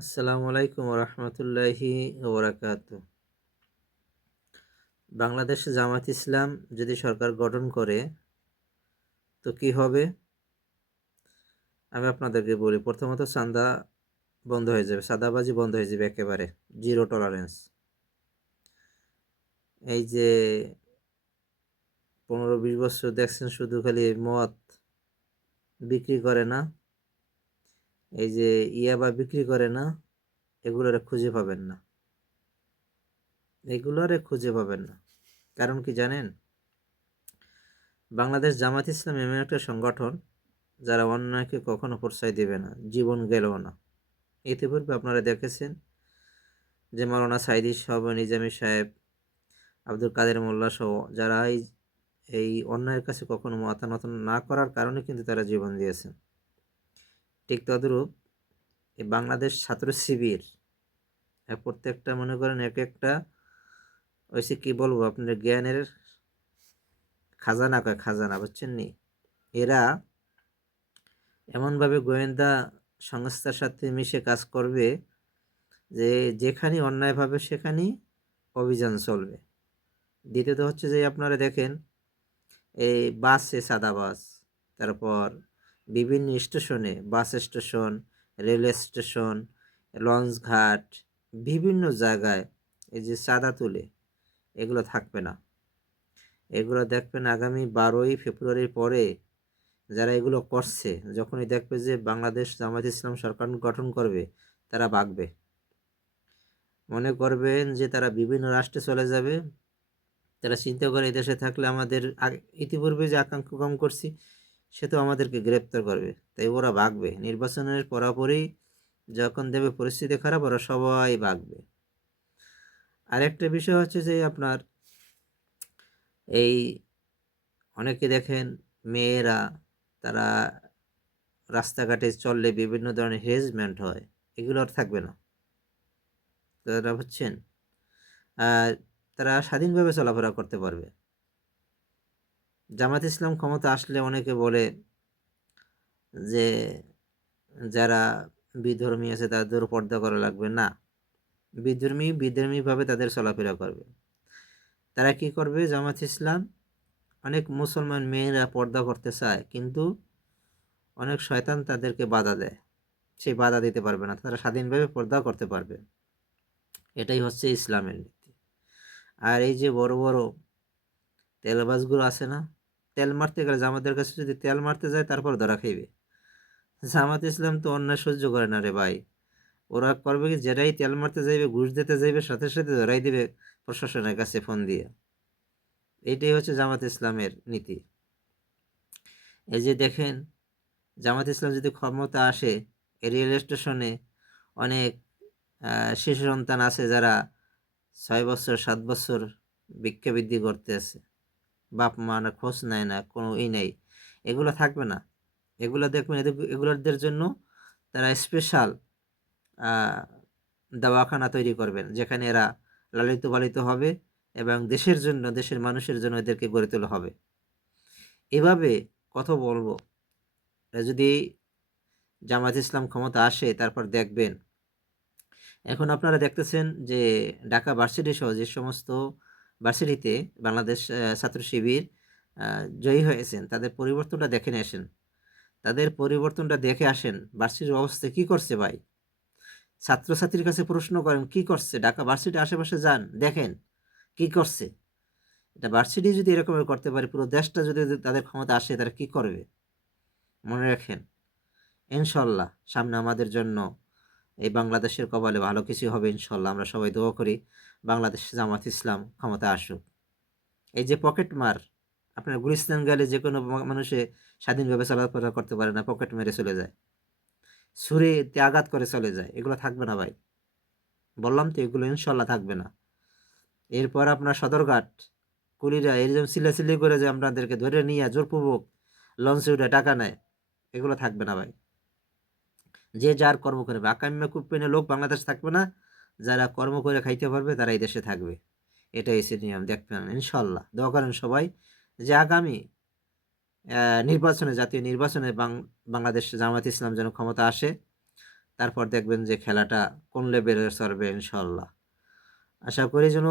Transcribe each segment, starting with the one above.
আসসালামু আলাইকুম রহমতুল্লাহি ওবরাকাতু। বাংলাদেশে জামাত ইসলাম যদি সরকার গঠন করে তো কি হবে? আমি আপনাদেরকে বলি, প্রথমত চাঁদা বন্ধ হয়ে যাবে, চাঁদাবাজি বন্ধ হয়ে যাবে একেবারে, জিরো টলারেন্স। এই যে 15-20 বছর দেখছেন শুধু খালি মদ বিক্রি করে না, এই যে ইয়াবা বিক্রি করে না, এগুলোরে খুঁজে পাবেন না, এগুলোরে খুঁজে পাবেন না। কারণ কি জানেন? বাংলাদেশ জামাত ইসলাম এমন একটা সংগঠন যারা অন্যায়কে কখনো প্রশ্রয় দেবে না, জীবন গেলেও না। ইতিপূর্বে আপনারা দেখেছেন যে মাওলানা সাঈদী সহ, নিজামী সাহেব, আব্দুল কাদের মোল্লা সহ যারা এই অন্যায়ের কাছে কখনো মাথা নত না করার কারণে কিন্তু তারা জীবন দিয়েছেন। ঠিক তদ্রূপ এই বাংলাদেশ ছাত্র শিবির প্রত্যেকটা মনে করেন এক একটা ওইসে কি বলবো, আপনার জ্ঞানের খাজানা কয় খাজানা, বুঝছেন নি? এরা এমনভাবে গোয়েন্দা সংস্থার সাথে মিশে কাজ করবে যে যেখানে অন্যায়ভাবে সেখানেই অভিযান চলবে। দ্বিতীয়ত হচ্ছে যে আপনারা দেখেন এই বাসে সাদাবাস, তারপর বিভিন্ন স্টেশনে, bus station, rail station, launch ঘাট, বিভিন্ন জায়গায় এই যে চাঁদা তুলে, এগুলো থাকবে না। এগুলো দেখবেন আগামী 12ই ফেব্রুয়ারির পরে যারা এগুলো করছে, যখনই দেখবে যে বাংলাদেশ জামায়াত ইসলাম সরকার গঠন করবে, তারা ভাগবে। মনে করবেন যে তারা বিভিন্ন রাষ্ট্রে চলে যাবে। তারা চিন্তা করে এই দেশে থাকলে আমাদের ইতিপূর্বে যে আকাঙ্ক্ষা কম করছি সে তো আমাদেরকে গ্রেপ্তার করবে, তাই ওরা ভাগবে। নির্বাচনের পরাপরই যখন দেবে পরিস্থিতি খারাপ, ওরা সবাই ভাগবে। আরেকটা বিষয় হচ্ছে যে আপনার এই অনেকে দেখেন মেয়েরা, তারা রাস্তাঘাটে চললে বিভিন্ন ধরনের হেরাসমেন্ট হয়, এগুলো আর থাকবে না। তারা হচ্ছেন তারা স্বাধীনভাবে চলাফেরা করতে পারবে। জামাত ইসলাম ক্ষমতা আসলে অনেকে বলে যে যারা বিধর্মী আছে তাদেরও পর্দা করা লাগবে না, বিধর্মীভাবে তাদের চলাফেরা করবে। তারা কি করবে? জামাত ইসলাম, অনেক মুসলমান মেয়েরা পর্দা করতে চায় কিন্তু অনেক শয়তান তাদেরকে বাধা দেয়, সেই বাধা দিতে পারবে না, তারা স্বাধীনভাবে পর্দা করতে পারবে। এটাই হচ্ছে ইসলামের নীতি। আর এই যে বড় বড় তেলবাজগুলো আছে না, তেল মারতে গেলে জামাতের কাছে যদি তেল মারতে যায় তারপর ধরা খাইবে। জামাত ইসলাম তো অন্যায় সহ্য করে না রে ভাই। ওরা করবে কি, যেটাই তেল মারতে যাইবে, ঘুষ দিতে যাইবে, সাথে সাথে ধরাই দিবে প্রশাসনের কাছে ফোন দিয়ে। এইটাই হচ্ছে জামাত ইসলামের নীতি। এই যে দেখেন, জামাত ইসলাম যদি ক্ষমতা আসে, এই রেল স্টেশনে অনেক শিশু সন্তান আছে যারা 6 বছর 7 বছর ভিক্ষাবৃত্তি করতে আছে, বাপ মা না খোঁজ নেয় না, কোনো নেই। এগুলো থাকবে না। এগুলো দেখবেন, এগুলোদের জন্য তারা স্পেশাল দাওয়াখানা তৈরি করবেন, যেখানে এরা লালিত পালিত হবে এবং দেশের জন্য, দেশের মানুষের জন্য এদেরকে গড়ে তোলা হবে। এভাবে কত বলবো, যদি জামাত ইসলাম ক্ষমতা আসে তারপর দেখবেন। এখন আপনারা দেখতেছেন যে ঢাকা ভার্সিটি সহ যে সমস্ত ভার্সিটিতে বাংলাদেশ ছাত্র শিবির জয়ী হয়েছেন, তাদের পরিবর্তনটা দেখে আসেন। তাদের পরিবর্তনটা দেখে আসেন, ভার্সিটির অবস্থা কি করছে ভাই। ছাত্রছাত্রীর কাছে প্রশ্ন করেন কি করছে, ঢাকা ভার্সিটি আশেপাশে যান, দেখেন কি করছে। এটা ভার্সিটি যদি এরকম করতে পারে, পুরো দেশটা যদি তাদের ক্ষমতা আসে, তারা কি করবে? মনে রাখেন, ইনশাল্লাহ সামনে আমাদের জন্য এই বাংলাদেশের কপালে ভালো কিছু হবে ইনশাল্লাহ। আমরা সবাই দোয়া করি বাংলাদেশ জামাত ইসলাম ক্ষমতা আসুক। এই যে পকেট মার, আপনার গুলিস্তান গেলে যে কোনো মানুষে স্বাধীনভাবে চলাফেরা করতে পারে না, পকেট মেরে চলে যায়, ছুরিতে আঘাত করে চলে যায়, এগুলো থাকবে না ভাই। বললাম তো, এগুলো ইনশাল্লাহ থাকবে না। এরপর আপনার সদরঘাট কুলিরা এরকম সিলাসিলি করে যে আপনাদেরকে ধরে নিয়ে জোরপূর্বক লঞ্চে উঠে টাকা নেয়, এগুলো থাকবে না ভাই। যে যার কর্ম করবে, আকাম্য কুপ্পেনে লোক বাংলাদেশ থাকবে না। যারা কর্ম করে খাইতে পারবে তারা এই দেশে থাকবে। এটাই হচ্ছে নিয়ম, দেখবেন ইনশাল্লাহ। দোয়া করেন সবাই যে আগামী নির্বাচনে, জাতীয় নির্বাচনে বাংলাদেশ জামায়াত ইসলাম যেন ক্ষমতা আসে, তারপর দেখবেন যে খেলাটা কোন লেভেলে চলবে ইনশাআল্লাহ। আশা করি যেন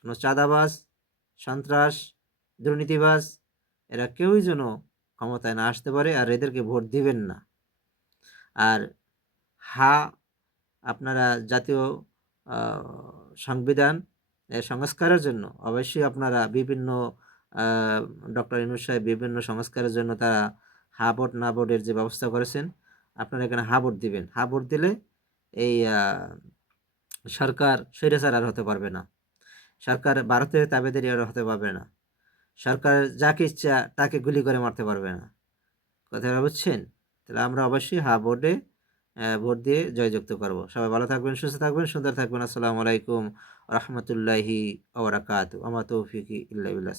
কোনো চাঁদাবাজ, সন্ত্রাস, দুর্নীতিবাজ এরা কেউই যেন ক্ষমতায় না আসতে পারে, আর এদেরকে ভোট দিবেন না। আর হা আপনারা জাতীয় আ সংবিধান সংস্কারের জন্য অবশ্যই আপনারা বিভিন্ন আ ডক্টর ইউনূস সাহেব বিভিন্ন সংস্কারের জন্য তারা হা ভোট না ভোটের যে ব্যবস্থা করেছেন, আপনারা এখানে হা ভোট দিবেন। হা ভোট দিলে এই সরকার স্বৈরাচার আর হতে পারবে না। সরকার ভারতের তাবেদারি আর হতে পারবে না। সরকার যাকে ইচ্ছা তাকে গুলি করে মারতে পারবে না। কথাটা বুঝছেন? তাহলে আমরা অবশ্যই হ্যাঁ ভোটে ভোট দিয়ে জয়যুক্ত করব। সবাই ভালো থাকবেন, সুস্থ থাকবেন, সুন্দর থাকবেন। আসসালামু আলাইকুম ওয়া রাহমাতুল্লাহি ওয়া বারাকাতুহু। ওয়া মা তৌফিকি ইল্লা বিল্লাহ।